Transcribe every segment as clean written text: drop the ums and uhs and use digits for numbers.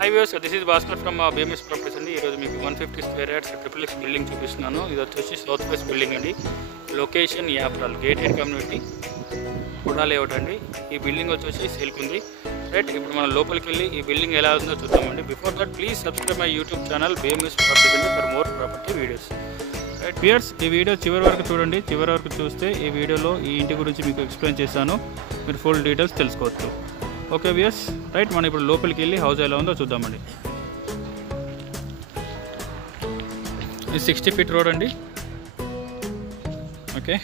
High viewers, this is Bhaskar from BMS properties అండి. ఈరోజు మీకు 150 స్క్వేర్ యార్డ్స్ XXX బిల్డింగ్ చూపిస్తున్నాను. ఇది వచ్చేసి సౌత్ ఫేస్ బిల్డింగ్ అండి. లొకేషన్ యాప్రాల్ గేటెడ్ కమ్యూనిటీ కూడా లేఅవుట్ అండి. ఈ బిల్డింగ్ వచ్చేసి సేల్కి ఉంది. రైట్, ఇప్పుడు మనం లోపలికి వెళ్ళి ఈ బిల్డింగ్ ఎలా ఉందో చూద్దామండి. Before that please subscribe my YouTube channel BMS properties అండి for more property videos. Right viewers, ఈ వీడియో చివరి వరకు చూడండి. చివరి వరకు చూస్తే ఈ వీడియోలో ఈ ఇంటి గురించి మీకు ఎక్స్ప్లెయిన్ చేశాను. మీరు ఫుల్ డీటెయిల్స్ తెలుసుకోవచ్చు. ఓకే వ్యూవర్స్, రైట్, మనం ఇప్పుడు లోపలికి వెళ్ళి హౌస్ ఎలా ఉందో చూద్దామండి. ఇది 60 ఫీట్ రోడ్ అండి. ఓకే,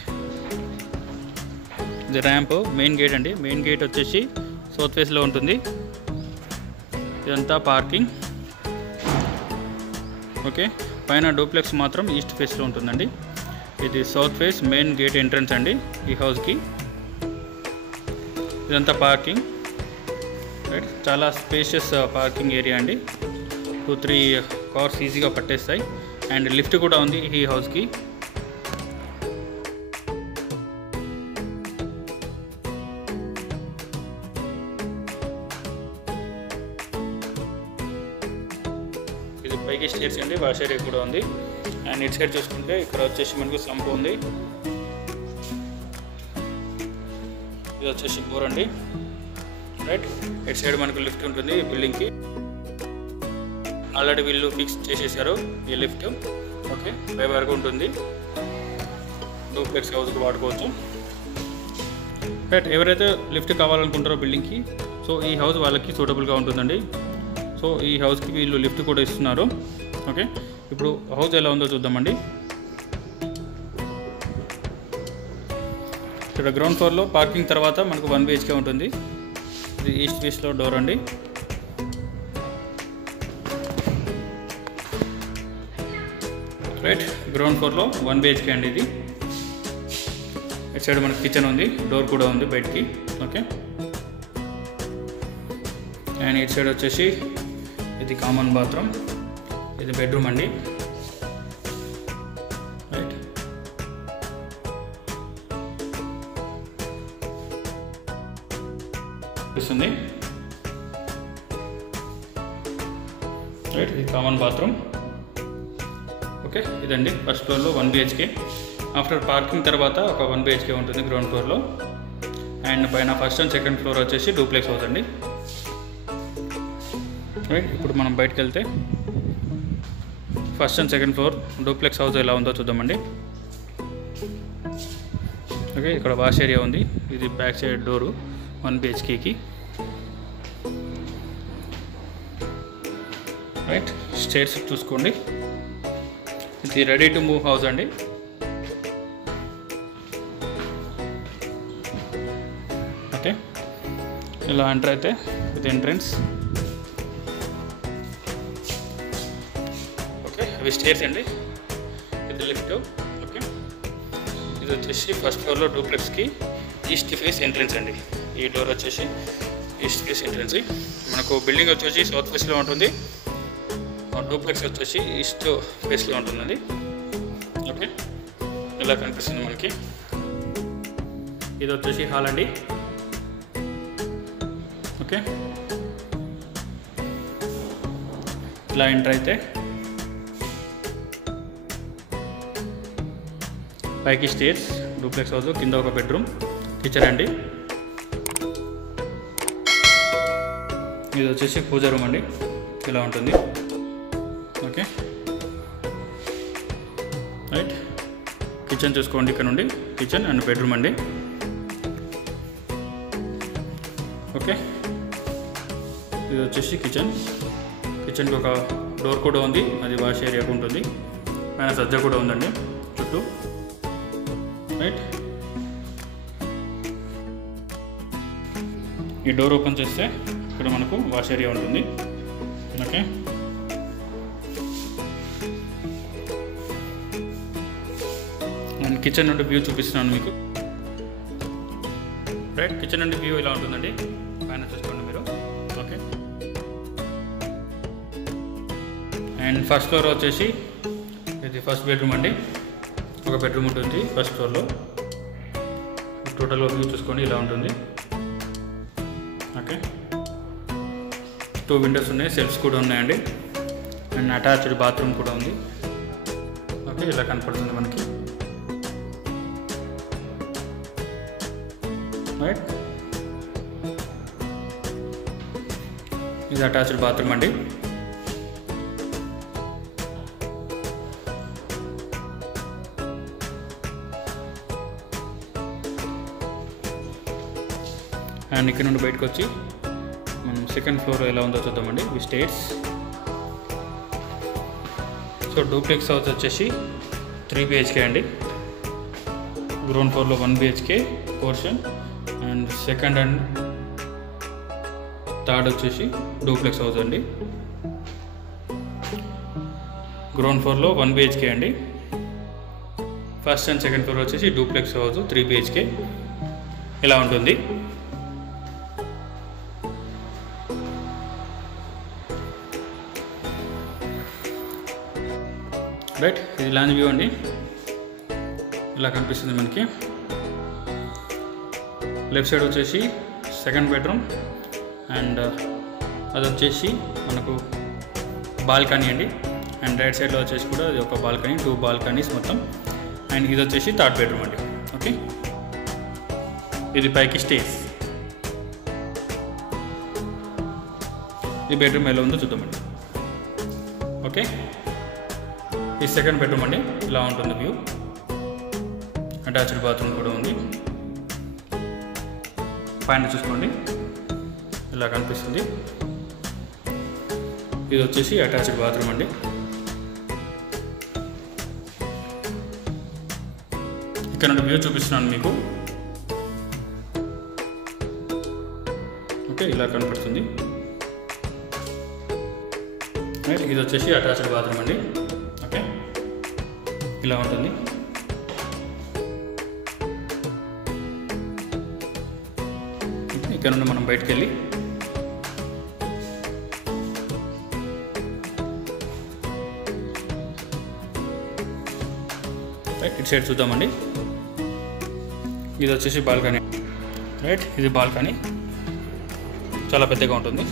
ఇది ర్యాంప్, మెయిన్ గేట్ అండి. మెయిన్ గేట్ వచ్చేసి సౌత్ ఫేస్లో ఉంటుంది. ఇదంతా పార్కింగ్. ఓకే, పైన డూప్లెక్స్ మాత్రం ఈస్ట్ ఫేస్లో ఉంటుందండి. ఇది south face main gate entrance అండి ఈ హౌస్కి. ఇదంతా పార్కింగ్. రైట్, చాలా స్పేషియస్ పార్కింగ్ ఏరియా అండి. 2-3 కార్స్ ఈజీగా పట్టేస్తాయి. అండ్ లిఫ్ట్ కూడా ఉంది ఈ హౌస్కి. ఇది పైకి స్టేర్స్ అండి, వాష్ ఏరియా కూడా ఉంది. అండ్ ఇటు సైడ్ చూసుకుంటే ఇక్కడ వచ్చేసి మనకు సంపు ఉంది. ఇది వచ్చేసి బోర్ అండి. రైట్, ఇటు సైడ్ మనకు లిఫ్ట్ ఉంటుంది ఈ బిల్డింగ్కి. ఆల్రెడీ వీళ్ళు ఫిక్స్ చేసేసారు ఈ లిఫ్ట్. ఓకే, పై వరకు ఉంటుంది. డూప్లెక్స్ హౌస్కి వాడుకోవచ్చు. రైట్, ఎవరైతే లిఫ్ట్ కావాలనుకుంటారో బిల్డింగ్కి, సో ఈ హౌస్ వాళ్ళకి సూటబుల్గా ఉంటుందండి. సో ఈ హౌస్కి వీళ్ళు లిఫ్ట్ కూడా ఇస్తున్నారు. ఓకే, ఇప్పుడు హౌస్ ఎలా ఉందో చూద్దామండి. ఇక్కడ గ్రౌండ్ ఫ్లోర్లో పార్కింగ్ తర్వాత మనకు 1 BHK ఉంటుంది. ఇది ఈస్ట్ ఫేస్లో డోర్ అండి. రైట్, గ్రౌండ్ ఫ్లోర్లో 1 BHK అండి ఇది. ఇటు సైడ్ మనకి కిచెన్ ఉంది, డోర్ కూడా ఉంది బయటికి. ఓకే, అండ్ ఇటు సైడ్ వచ్చేసి ఇది కామన్ బాత్రూమ్, ఇది బెడ్రూమ్ అండి. రైట్, చూస్తుంది. రైట్, ఇది కామన్ బాత్రూమ్. ఓకే, ఇదండి ఫస్ట్ ఫ్లోర్లో 1 BHK. ఆఫ్టర్ పార్కింగ్ తర్వాత ఒక 1 BHK ఉంటుంది గ్రౌండ్ ఫ్లోర్లో. అండ్ పైన ఫస్ట్ అండ్ సెకండ్ ఫ్లోర్ వచ్చేసి డూప్లెక్స్ హౌస్ అండి. రైట్, ఇప్పుడు మనం బయటకు వెళ్తే first and second floor duplex house ఎలా ఉందో చూద్దామండి. ఓకే, ఇక్కడ వాష్ ఏరియా ఉంది. ఇది బ్యాక్ సైడ్ డోరు 1 BHKకి. రైట్, స్టేర్స్ చూసుకోండి. ఇది రెడీ టు మూవ్ హౌస్ అండి. ఓకే, ఇలా ఎంటర్ అయితే ఇది ఎంట్రన్స్. ఓకే, అవి స్టేర్స్ అండి. ఇది లిఫ్ట్. ఓకే, ఇది వచ్చేసి ఫస్ట్ ఫ్లోర్లో డూప్లెక్స్కి ఈస్ట్ ఫేస్ ఎంట్రన్స్ అండి. ఈ డోర్ వచ్చేసి ఈస్ట్ ఫేస్ ఎంట్రన్స్. మనకు బిల్డింగ్ వచ్చేసి సౌత్ ఫేస్లో ఉంటుంది. డూప్లెక్స్ వచ్చేసి ఈస్ట్ ఫేస్లో ఉంటుందండి. ఓకే, ఇలా కనిపిస్తుంది మనకి. ఇది వచ్చేసి హాల్ అండి. ఓకే, ఇలా ఎంటర్ అయితే పైకి స్టేర్స్, డూప్లెక్స్ హౌస్, కింద ఒక బెడ్రూమ్, కిచెన్ అండి. ఇది వచ్చేసి పూజా రూమ్ అండి. ఇలా ఉంటుంది. ఓకే, రైట్, కిచెన్ చూసుకోండి. ఇక్కడ నుండి కిచెన్ అండ్ బెడ్రూమ్ అండి. ఓకే, ఇది వచ్చేసి కిచెన్. కిచెన్కి ఒక డోర్ కూడా ఉంది, అది వాష్ ఏరియాకు ఉంటుంది. పైన సజ్జ కూడా ఉందండి చుట్టూ. రైట్, ఈ డోర్ ఓపెన్ చేస్తే ఇక్కడ మనకు వాష్ ఏరియా ఉంటుంది. ఓకే, నేను కిచెన్ నుండి వ్యూ చూపిస్తున్నాను మీకు. రైట్, కిచెన్ నుండి వ్యూ ఇలా ఉంటుందండి. పైన చూసుకోండి మీరు. ఓకే, అండ్ ఫస్ట్ ఫ్లోర్ వచ్చేసి ఇది ఫస్ట్ బెడ్రూమ్ అండి. ఒక బెడ్రూమ్ ఉంటుంది ఫస్ట్ ఫ్లోర్లో. టోటల్గా వ్యూ చూసుకోండి, ఇలా ఉంటుంది. ఓకే, 2 విండోస్ ఉన్నాయి, సెల్ఫ్స్ కూడా ఉన్నాయండి. అండ్ అటాచ్డ్ బాత్రూమ్ కూడా ఉంది. ఓకే, ఇలా కనపడుతుంది మనకి. రైట్, ఇది అటాచ్డ్ బాత్రూమ్ అండి. అండ్ ఇక్కడ నుండి బయటకు వచ్చి మనం సెకండ్ ఫ్లోర్ ఎలా ఉందో చూద్దామండి. ఇవి స్టేర్స్. సో డూప్లెక్స్ హౌస్ వచ్చేసి 3 BHK అండి. గ్రౌండ్ ఫ్లోర్లో 1 BHK portion, and second and third వచ్చేసి డూప్లెక్స్ హౌస్ అండి. గ్రౌండ్ ఫ్లోర్లో 1 BHK అండి. ఫస్ట్ అండ్ సెకండ్ ఫ్లోర్ వచ్చేసి డూప్లెక్స్ హౌస్ 3 BHK ఇలా ఉంటుంది. రైట్, ఇది లాంజ్ వ్యూ అండి. ఇలా కనిపిస్తుంది మనకి. లెఫ్ట్ సైడ్ వచ్చేసి సెకండ్ బెడ్రూమ్, అండ్ అది వచ్చేసి మనకు బాల్కనీ అండి. అండ్ రైట్ సైడ్లో వచ్చేసి కూడా ఇది ఒక బాల్కనీ, 2 బాల్కనీస్ మొత్తం. అండ్ ఇది వచ్చేసి థర్డ్ బెడ్రూమ్ అండి. ఓకే, ఇది పైకి స్టేస్. ఈ బెడ్రూమ్ ఎలా ఉందో చూద్దామండి. ఓకే, ఈ సెకండ్ బెడ్రూమ్ అండి. ఇలా ఉంటుంది వ్యూ. అటాచ్డ్ బాత్రూమ్ కూడా ఉంది. పైన చూసుకోండి, ఇలా కనిపిస్తుంది. ఇది వచ్చేసి అటాచ్డ్ బాత్రూమ్ అండి. ఇక్కడ నుండి వ్యూ చూపిస్తున్నాను మీకు. ఓకే, ఇలా కనపడుతుంది. ఇది వచ్చేసి అటాచ్డ్ బాత్రూమ్ అండి. ఓకే, ఇలా ఉంటుంది. ఇక్కడ నుండి మనం బయటకు వెళ్ళి ఇటు సైడ్ చూద్దామండి. ఇది వచ్చేసి బాల్కనీ. రైట్, ఇది బాల్కనీ చాలా పెద్దగా ఉంటుంది.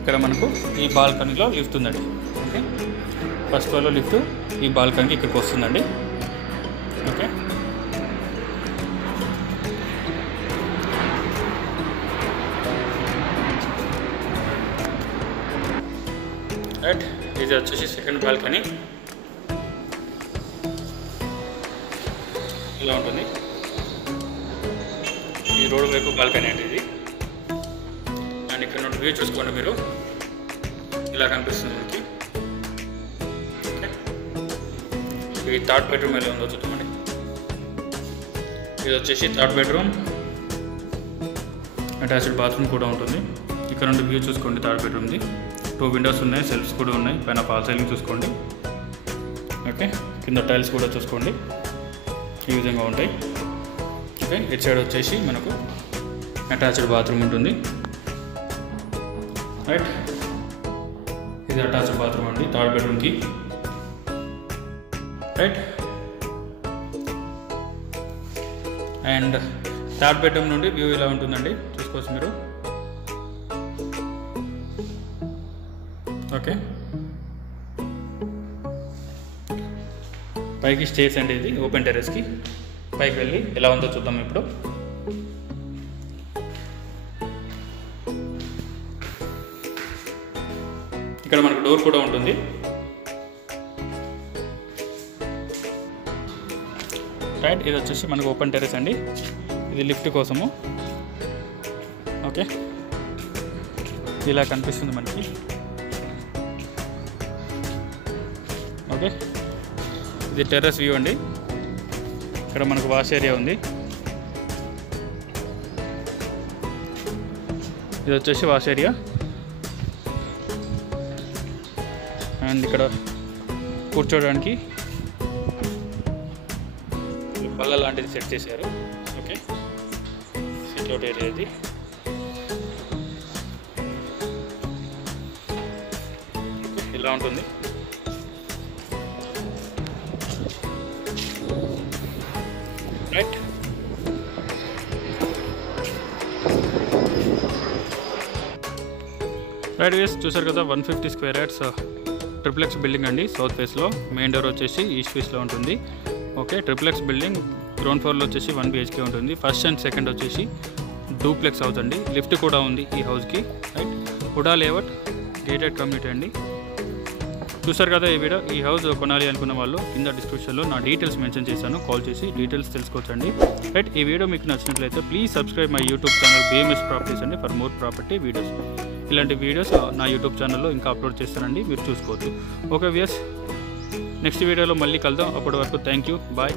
ఇక్కడ మనకు ఈ బాల్కనీలో లిఫ్ట్ ఉందండి. ఓకే, ఫస్ట్ ఫ్లోర్లో లిఫ్ట్ ఈ బాల్కనీకి ఇక్కడికి వస్తుందండి. ఓకే, రైట్, ఇది వచ్చేసి సెకండ్ బాల్కనీ. ఇలా ఉంటుంది. ఈ రోడ్ వైపు బాల్కనీ అండి ఇది. అండ్ ఇక్కడ నుండి వ్యూ చూసుకోండి మీరు. ఇలా కనిపిస్తుంది మనకి. ఈ థర్డ్ బెడ్రూమ్ ఎలా ఉందో చూద్దామండి. ఇది వచ్చేసి థర్డ్ బెడ్రూమ్. అటాచ్డ్ బాత్రూమ్ కూడా ఉంటుంది. ఇక్కడ నుండి వ్యూ చూసుకోండి. థర్డ్ బెడ్రూమ్ది 2 విండోస్ ఉన్నాయి, సెల్ఫ్స్ కూడా ఉన్నాయి. పైన ఫాల్ సీలింగ్ చూసుకోండి. ఓకే, కింద టైల్స్ కూడా చూసుకోండి, ఈ విధంగా ఉంటాయి. ఓకే, ఇటు సైడ్ వచ్చేసి మనకు అటాచ్డ్ బాత్రూమ్ ఉంటుంది. రైట్, ఇది అటాచ్డ్ బాత్రూమ్ అండి థర్డ్ బెడ్రూమ్కి. రైట్, అండ్ థర్డ్ బెడ్రూమ్ నుండి వ్యూ ఇలా ఉంటుందండి, చూసుకోవచ్చు మీరు. ఓకే, పైకి స్టేర్స్ అండి. ఇది ఓపెన్ టెర్రస్కి పైకి వెళ్ళి ఎలా ఉందో చూద్దాం ఇప్పుడు. ఇక్కడ మనకు డోర్ కూడా ఉంటుంది. రైట్, ఇది వచ్చేసి మనకు ఓపెన్ టెర్రస్ అండి. ఇది లిఫ్ట్ కోసము. ఓకే, ఇలా కనిపిస్తుంది మనకి. ఓకే, ఇది టెర్రస్ వ్యూ అండి. ఇక్కడ మనకు వాష్ ఏరియా ఉంది. ఇది వచ్చేసి వాష్ ఏరియా. అండ్ ఇక్కడ కూర్చోడానికి బల్ల లాంటిది సెట్ చేశారు. ఓకే, సిట్అవుట్ ఏరియా ఇది. ఇలా ఉంటుంది. రైట్, రైట్ వేస్ చూసారు కదా 150 స్క్వేర్ యార్డ్స్ ట్రిప్లెక్స్ బిల్డింగ్ అండి. సౌత్ ఫేస్లో మెయిన్ డోర్ వచ్చేసి ఈస్ట్ ఫేస్లో ఉంటుంది. ఓకే, ట్రిప్లెక్స్ బిల్డింగ్ గ్రౌండ్ ఫ్లోర్లో వచ్చేసి 1 BHK ఉంటుంది. ఫస్ట్ అండ్ సెకండ్ వచ్చేసి డూప్లెక్స్ హౌస్ అండి. లిఫ్ట్ కూడా ఉంది ఈ హౌస్కి. Right, HUDA layout gated community అండి. చూసారు కదా ఈ వీడియో. ఈ హౌస్ కొనాలి అనుకున్న వాళ్ళు కింద డిస్క్రిప్షన్లో నా డీటెయిల్స్ మెన్షన్ చేశాను, కాల్ చేసి డీటెయిల్స్ తెలుసుకోవచ్చండి. రైట్, ఈ వీడియో మీకు నచ్చినట్లయితే please subscribe my YouTube channel BMS properties అండి ఫర్ మోర్ ప్రాపర్టీ వీడియోస్. ఇలాంటి వీడియోస్ నా యూట్యూబ్ ఛానల్లో ఇంకా అప్లోడ్ చేస్తానండి, మీరు చూసుకోవచ్చు. ఓకే వ్యూయర్స్, నెక్స్ట్ వీడియోలో మళ్ళీ కలుద్దాం. అప్పటి వరకు థ్యాంక్ యూ, బాయ్.